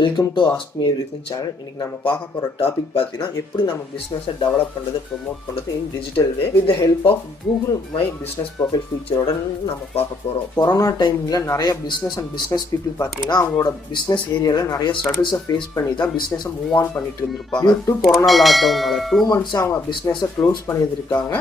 Welcome to AskMeEverything channel. இன்னைக்கு நம்ம பார்க்க போகிற டாபிக் பார்த்தீங்கன்னா எப்படி நம்ம பிஸ்னஸை டெவலப் பண்ணுறது ப்ரொமோட் பண்ணுறது in digital way with the help of Google my business profile ஃபீச்சரோட நம்ம பார்க்க போகிறோம். கொரோனா டைமிங்கில் நிறைய பிஸ்னஸ் பீப்புள் பார்த்தீங்கன்னா அவங்களோட பிஸ்னஸ் ஏரியாவில் நிறைய ஸ்ட்ரகிள்ஸை ஃபேஸ் பண்ணி தான் பிஸ்னஸை மூவ் ஆன் பண்ணிட்டு இருந்திருப்பாங்க. டியூ டு கொரோனா லாக்டவுனால 2 months அவங்க பிஸ்னஸை க்ளோஸ் பண்ணியிருக்காங்க.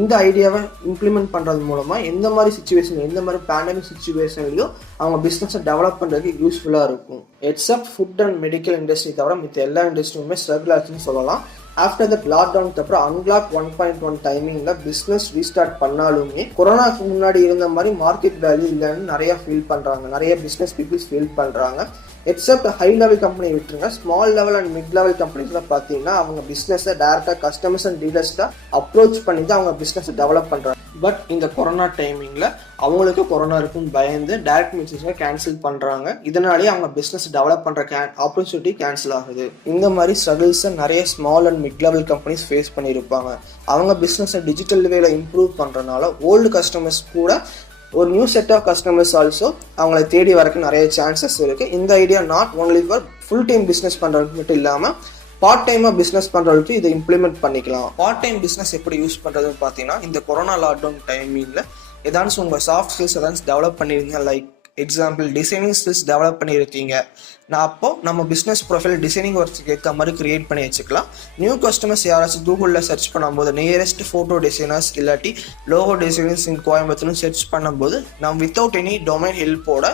இந்த ஐடியாவை இம்ப்ளிமெண்ட் பண்ணுறது மூலமாக எந்த மாதிரி சுச்சுவேஷன் எந்த மாதிரி பேண்டமிக் சுச்சுவேஷன்லையும் அவங்க பிஸ்னஸை டெவலப் பண்ணுறதுக்கு யூஸ்ஃபுல்லாக இருக்கும். Accept food and medical industry தவிர மித்த எல்லா இண்டஸ்ட்ரியுமே ஸ்ட்ரகிள் ஆச்சுன்னு சொல்லலாம். ஆஃப்டர் தட் லாக்டவுனுக்கு அப்புறம் அன்லாக் 1.1 டைமிங்கில் பிஸ்னஸ் ரீஸ்டார்ட் பண்ணாலுமே கொரோனாக்கு முன்னாடி இருந்த மாதிரி மார்க்கெட் வேல்யூ இல்லைன்னு நிறைய ஃபீல் பண்ணுறாங்க. நிறைய பிஸ்னஸ் பீப்புள்ஸ் ஃபீல் பண்ணுறாங்க. எக்ஸப்ட் ஹை லெவல் கம்பெனி விட்டுருங்க, small level and mid level கம்பெனிஸ்லாம் பார்த்தீங்கன்னா அவங்க பிஸ்னஸை டேரெக்டாக கஸ்டமர்ஸ் அண்ட் டீலர்ஸ்டாக அப்ரோச் பண்ணி தான் அவங்க பிஸ்னஸை டெவலப் பண்ணுறாங்க. பட் இந்த கொரோனா டைமிங்கில் அவங்களுக்கு கொரோனா இருக்குன்னு பயந்து டைரக்ட் மீட்டிங்ஸை கேன்சல் பண்ணுறாங்க. இதனாலேயே அவங்க பிஸ்னஸ் டெவலப் பண்ணுற ஆப்பர்ச்சுனிட்டி கேன்சல் ஆகுது. இந்த மாதிரி ஸ்ட்ரகிள்ஸை நிறைய small and mid level companies face பண்ணியிருப்பாங்க. அவங்க பிஸ்னஸை டிஜிட்டல் வேல இம்ப்ரூவ் பண்ணுறதுனால ஓல்டு கஸ்டமர்ஸ் கூட ஒரு new set of customers also அவங்களை தேடி வரக்கு நிறைய சான்சஸ் இருக்குது. இந்த idea not only for full time business பண்ணுறதுக்கு மட்டும் இல்லாமல் பார்ட் டைமாக பிஸ்னஸ் பண்ணுறதுக்கு இதை இம்ப்ளிமெண்ட் பண்ணிக்கலாம். பார்ட் டைம் பிஸ்னஸ் எப்படி யூஸ் பண்ணுறதுன்னு பார்த்தீங்கன்னா இந்த கொரோனா லாக்டவுன் டைமிங்கில் ஏதாச்சும் உங்கள் சாஃப்ட் ஸ்கில்ஸ் ஏதாச்சும் டெவலப் பண்ணியிருந்தீங்க, like example designing skills develop பண்ணியிருக்கீங்க. நான் அப்போது நம்ம பிஸ்னஸ் ப்ரொஃபைல் டிசைனிங் ஒர்க்ஸுக்கு ஏற்ற மாதிரி க்ரியேட் பண்ணி வச்சுக்கலாம். நியூ கஸ்டமர்ஸ் யாராச்சும் கூகுளில் சர்ச் பண்ணும்போது நியரஸ்ட் ஃபோட்டோ டிசைனர்ஸ் இல்லாட்டி லோகோ டிசைனர்ஸ் இன் கோயம்புத்தூர்னு சர்ச் பண்ணும்போது நம்ம வித்தவுட் எனி டொமைன் ஹெல்ப்போட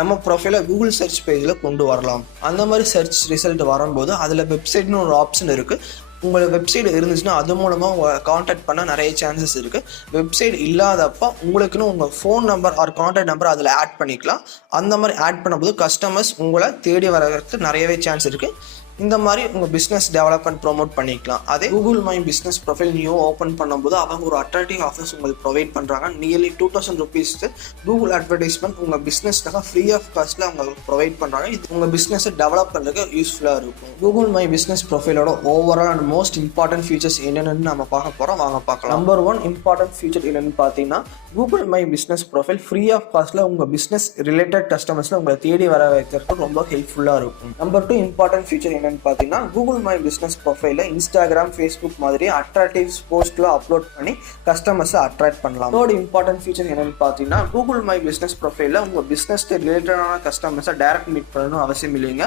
நம்ம ப்ரொஃபைலை கூகுள் சர்ச் பேஜில் கொண்டு வரலாம். அந்த மாதிரி சர்ச் ரிசல்ட் வரும்போது அதில் வெப்சைட்னு ஒரு ஆப்ஷன் இருக்குது. உங்களுக்கு வெப்சைட் இருந்துச்சுன்னா அது மூலமாக உங்களை காண்டாக்ட் பண்ண நிறைய சான்சஸ் இருக்குது. வெப்சைட் இல்லாதப்போ உங்களுக்குன்னு உங்கள் phone number or contact number அதில் ஆட் பண்ணிக்கலாம். அந்த மாதிரி ஆட் பண்ணும்போது கஸ்டமர்ஸ் உங்களை தேடி வரதுக்கு நிறையவே சான்ஸ் இருக்குது. இந்த மாதிரி உங்கள் பிஸ்னஸ் டெவலப்மெண்ட் ப்ரொமோட் பண்ணிக்கலாம். அதே Google my business profile new open பண்ணும்போது அவங்க ஒரு அட்ராக்டிவ் ஆஃபர்ஸ் உங்களுக்கு ப்ரொவைட் பண்ணுறாங்க. நியர்லி 2000 rupees கூகுள் அட்வர்டைஸ்மெண்ட் உங்கள் பிஸ்னஸ்க்காக ஃப்ரீ ஆஃப் காஸ்ட்டில் அவங்க ப்ரொவைட் பண்ணுறாங்க. இது உங்கள் பிஸ்னஸை டெவலப் பண்ணுறதுக்கு யூஸ்ஃபுல்லாக இருக்கும். கூகுள் மை பிஸ்னஸ் ப்ரொஃபைலோட overall and most important features என்னென்னு நம்ம பார்க்க போகிறோம். வாங்க பார்க்கலாம். நம்பர் 1 இம்பார்ட்டன்ட் ஃபீச்சர் என்னென்னு பார்த்தீங்கன்னா Google my business profile free of காஸ்ட்டில் உங்கள் பிஸ்னஸ் ரிலேட்டட் கஸ்டமர்ஸில் உங்களை தேடி வர வைக்கிறதுக்கு ரொம்ப ஹெல்ப்ஃபுல்லாக இருக்கும். நம்பர் 2 இம்பார்ட்டன்ட் ஃபீச்சர் என்னென்னு பார்த்தீங்கன்னா கூகுள் மை பிஸ்னஸ் ப்ரொஃபைலில் இன்ஸ்டாகிராம், ஃபேஸ்புக் மாதிரி அட்ராக்டிவ் போஸ்ட்லாம் அப்லோட் பண்ணி கஸ்டமர்ஸை அட்ராக்ட் பண்ணலாம். தேர்ட் இம்பார்ட்டன்ட் ஃபீச்சர் என்னென்னு பார்த்தீங்கன்னா கூகுள் மை பிஸ்னஸ் ப்ரொஃபைலில் உங்கள் பிஸ்னஸ்க்கு ரிலேட்டடான கஸ்டமர்ஸை டைரக்ட் மீட் பண்ணணும் அவசியம் இல்லைங்க.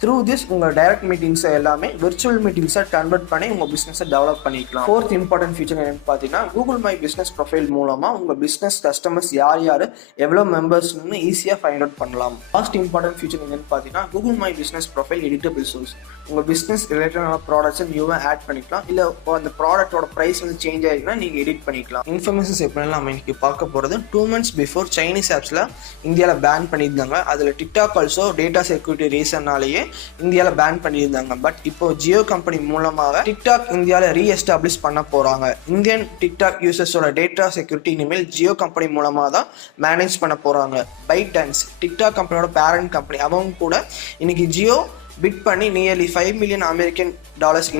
த்ரூ திஸ் உங்கள் டைரக்ட் மீட்டிங்ஸை எல்லாமே விர்ச்சுவல் மீட்டிங்ஸை கன்வெர்ட் பண்ணி உங்கள் பிஸ்னஸை டெவலப் பண்ணிக்கலாம். ஃபோர்த் இம்பார்ட்டன்ட் ஃபீச்சர் என்னென்னு பார்த்தீங்கன்னா கூகுள் மை பிஸ்னஸ் ப்ரொஃபைல் மூலமாக உங்கள் பிஸ்னஸ் கஸ்டமர்ஸ் யார் எவ்வளோ மெம்பர்ஸ்னு ஈஸியாக ஃபைண்ட் அவுட் பண்ணலாம். லாஸ்ட் இம்பார்ட்டன்ட் ஃபீச்சர் என்னென்னு பார்த்தீங்கன்னா Google my business profile editable source. உங்கள் பிஸ்னஸ் ரிலேட்டடான ப்ராடக்ட்ஸை நியூவாக ஆட் பண்ணிக்கலாம். இல்லை அந்த ப்ராடக்ட்டோட ப்ரைஸ் வந்து சேஞ்ச் ஆகிருக்குன்னா நீங்கள் எடிட் பண்ணிக்கலாம். இன்ஃபர்மேஷன்ஸ் எப்படின்னா நம்ம இன்னைக்கு பார்க்க போகிறது 2 months பிஃபோர் சைனீஸ் ஆப்ஸில் இந்தியாவில் பேன் பண்ணியிருந்தாங்க. அதில் டிக்டாக் ஆல்சோ டேட்டா செக்யூரிட்டி ரீசன்னாலேயே இந்தியாவில் பேன் பண்ணியிருந்தாங்க. பட் இப்போ ஜியோ கம்பெனி மூலமாக டிக்டாக் இந்தியாவில் ரீஎஸ்டாப்ளிஷ் பண்ண போகிறாங்க. இந்தியன் டிக்டாக் யூசர்ஸோட டேட்டா செக்யூரிட்டி இனிமேல் ஜியோ கம்பெனி மூலமாக தான் மேனேஜ் பண்ண போகிறாங்க. பைடான்ஸ் டிக்டாக் கம்பெனியோட பேரண்ட் கம்பெனி அவங்க கூட இன்னைக்கு ஜியோ பிட் பண்ணி நியர்லி $5 million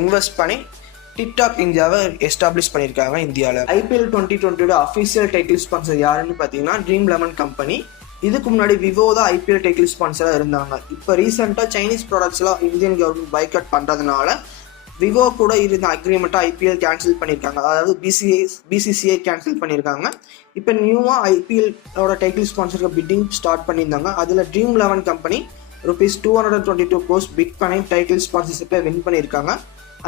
இன்வெஸ்ட் பண்ணி டிக்டாக் இந்தியாவை எஸ்டாப்ளிஷ் பண்ணியிருக்காங்க இந்தியாவில். IPL 2020 அஃபீஷியல் டைட்டில் ஸ்பான்சர் யாருன்னு பார்த்தீங்கன்னா Dream11 கம்பெனி. இதுக்கு முன்னாடி விவோ தான் IPL டைட்டில் ஸ்பான்சராக இருந்தாங்க. இப்போ ரீசெண்டாக சைனீஸ் ப்ராடக்ட்ஸ்லாம் இந்தியன் கவர்மெண்ட் பைக்காட் பண்ணுறதுனால விவோ கூட இருந்த அக்ரிமெண்ட்டாக IPL கேன்சல் பண்ணியிருக்காங்க. அதாவது BCCI கேன்சல் பண்ணியிருக்காங்க. இப்போ நியூவாக IPLோட டைட்டில் ஸ்பான்சருக்கு பிட்டிங் ஸ்டார்ட் பண்ணியிருந்தாங்க. அதில் Dream11 கம்பெனி ₹222 crores பிட் பண்ணி டைட்டில் ஸ்பான்சர்ஷிப்பை வின் பண்ணியிருக்காங்க.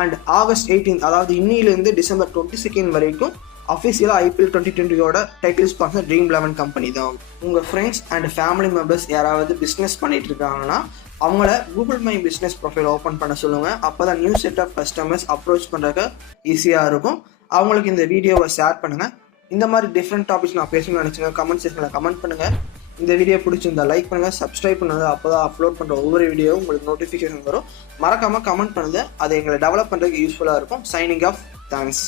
அண்ட் August 18 அதாவது இன்னிலிருந்து December 22 வரைக்கும் அஃபிஷியலாக IPL 2020 title sponsor Dream11 company தான். உங்கள் ஃப்ரெண்ட்ஸ் அண்ட் ஃபேமிலி மெம்பர்ஸ் யாராவது பிஸ்னஸ் பண்ணிட்டு இருக்காங்கன்னா அவங்கள Google my business profile open பண்ண சொல்லுங்கள். அப்போ தான் new set of customers approach பண்ணுறதுக்கு ஈஸியாக இருக்கும். அவங்களுக்கு இந்த வீடியோவை ஷேர் பண்ணுங்கள். இந்த மாதிரி டிஃப்ரெண்ட் டாபிக்ஸ் நான் பேசணும்னு நினச்சிங்க கமெண்ட் செக்ஷனில் கமெண்ட் பண்ணுங்கள். இந்த வீடியோ பிடிச்சிருந்தா லைக் பண்ணுங்கள், சப்ஸ்கிரைப் பண்ணுங்க. அப்போ தான் அப்லோட் பண்ணுற ஒவ்வொரு வீடியோவும் உங்களுக்கு நோட்டிஃபிகேஷன் வரும். மறக்காமல் கமெண்ட் பண்ணுங்கள். அது எங்களை டெவலப் பண்ணுறதுக்கு யூஸ்ஃபுல்லாக இருக்கும். Signing off. தேங்க்ஸ்.